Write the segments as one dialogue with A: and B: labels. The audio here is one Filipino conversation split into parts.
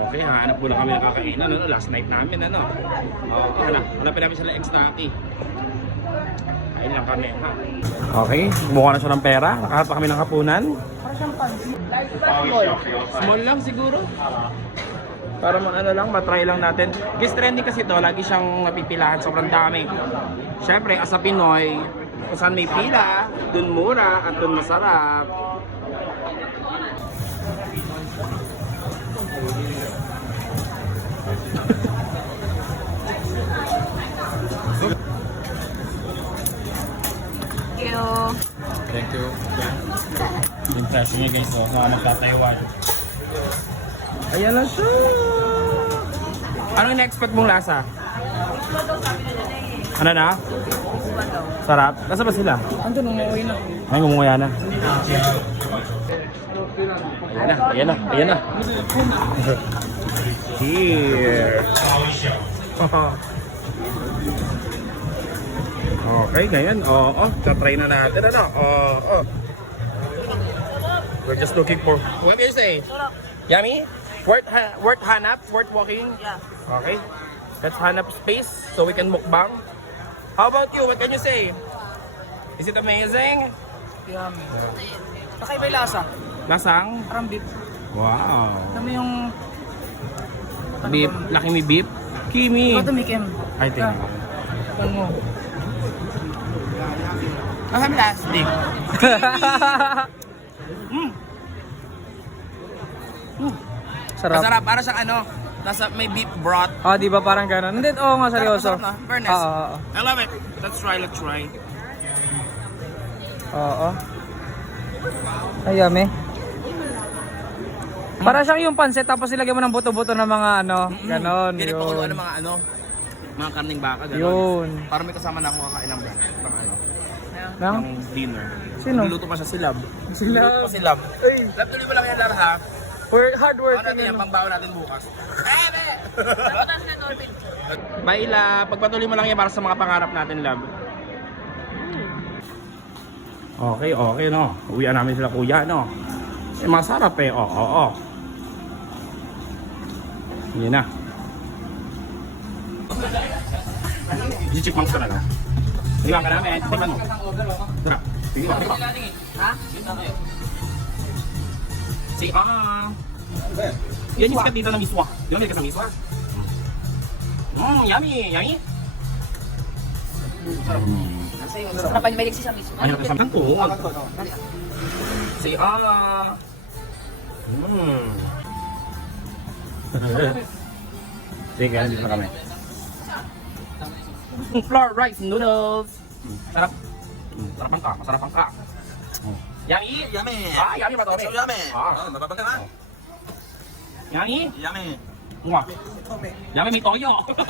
A: Okay, hanap po lang kami ng kakainan, ano, last night namin, ano. Hanapin namin sila ex-Naki. Ayun lang kami, ha. Okay, buka na siya ng pera. Nakaharap kami ng hapunan. Small lang siguro. Para ano lang, matry lang natin. Guys, trending kasi to, lagi siyang napipilahan, sobrang dami. Siyempre, as a Pinoy, kung saan may pila, dun mura at dun masarap. Thank you. Yung presyo niya guys, so nagtataywan. Ayan na siya! Anong in-expect mong lasa? Ano na? Sarap? Nasa ba sila?
B: Ando nung umuwi na.
A: Ay, gumuya na. Ayan na. Here. Okay, ngayon, tatry na natin, ano? We're just looking for, what do you say? Yummy? Worth hanap? Worth walking?
B: Yeah.
A: Okay. Let's hanap space so we can mukbang. How about you? What can you say? Is it amazing?
B: Yummy. Kakaiba yung lasa.
A: Lasang?
B: Parang beef.
A: Wow.
B: Kami yung...
A: Beef. Laki may beef. Kimi.
B: Ito tumikim.
A: I think.
B: Ano mo?
A: Masam plastic.
B: Sarap.
A: Masarap. Para siyang ano, nasa may beef broth.
B: Ah, di ba parang gano'n? Hindi, oo nga, seryoso.
A: Masarap na. Fairness.
B: Oo.
A: I love it. Let's try.
B: Oo. Ay, yummy. Para siyang yung pansit, tapos ilagay mo ng buto-buto ng mga ano, gano'n.
A: Ganito ko
B: Yun.
A: mga karning baka, gano'n.
B: Yun.
A: Para may kasama na akong kakain ng brand. Pang ano,
B: Nang?
A: ng dinner.
B: Sino?
A: Niluto pa siya si Lab.
B: Sila.
A: Niluto pa si Lab.
B: Ay,
A: Lab, tuloy mo lang yan, Lab, ha?
B: hard work.
A: Ano natin yan, pangbaon natin bukas. Bye, Lab. Pagpatuloy mo lang yan para sa mga pangarap natin, Lab. Okay, no. Uwian namin sila, kuya, no. Eh, masarap eh. Oo. Yan na. Chipmunks ka na lang. Tingnan ka namin. Tingnan mo. Sarap. Tingnan mo.
B: Ha?
A: Si yan yung sikat dito ng miswa. Di ba may ka sa miswa? Yummy.
C: Sarap pa yung may sa mismo.
A: Ayaw ka sa kangkong. Si Sige, dito na kami. Flour rice noodles. Sarap. Masarapan ka. Yummy?
D: Yummy.
A: Yummy ba ito?
D: So yummy.
A: Mababang
D: ka na.
A: Yummy?
D: Yummy.
A: Yummy, may toyo.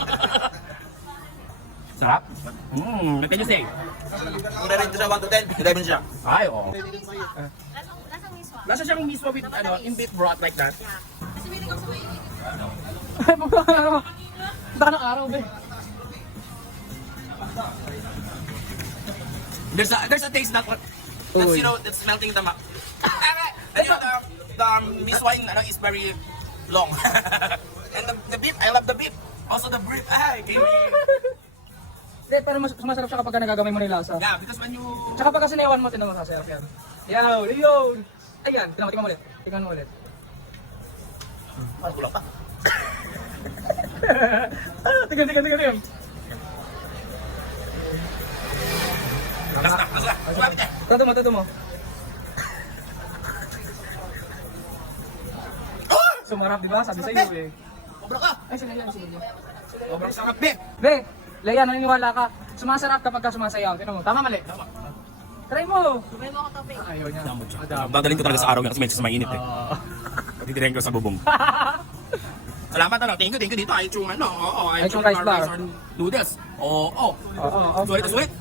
A: Sarap? What can you say?
D: Kung na rin siya 1 to 10, 11 siya.
A: Ay, oo. Lasa siyang miswa with in beef broth like that.
B: Baka ng araw, be.
D: There's a taste that that's that's melting the mouth. The miswa is very long. And the beef, I love the beef. Also the beef. Give me.
B: Hindi, pero mas masarap siya kapag nagagamay mo na yung lasa.
A: Yeah, because when you
B: Tsaka pag kasi newan mo, tinan mo masarap yan. Yun! Ayan, tingnan mo ulit. Tingnan mo ulit.
D: Parang kulang pa.
B: Tingnan.
D: Last na. Sumabit eh.
B: Tato mo. Sumarap, di ba? Sabi sa iyo eh.
D: Obra ka.
B: Ay, sila yan.
A: sobrang sarap, beef.
B: Be, Leia, naniniwala ka. Sumasarap kapag ka sumasayaw. Tingnan mo. Tama, mali? Try mo.
C: Tumay mo ako topic.
B: Ayaw niya.
A: Dadalhin ko talaga sa araw yan kasi medyo mainit eh. Patidirin ko sa bubong. Salamat thank you dito. Ay chung ano. Oo,
B: Ay chung rice bar.
A: Noodles. Oo.
B: Oo.
A: Sulit.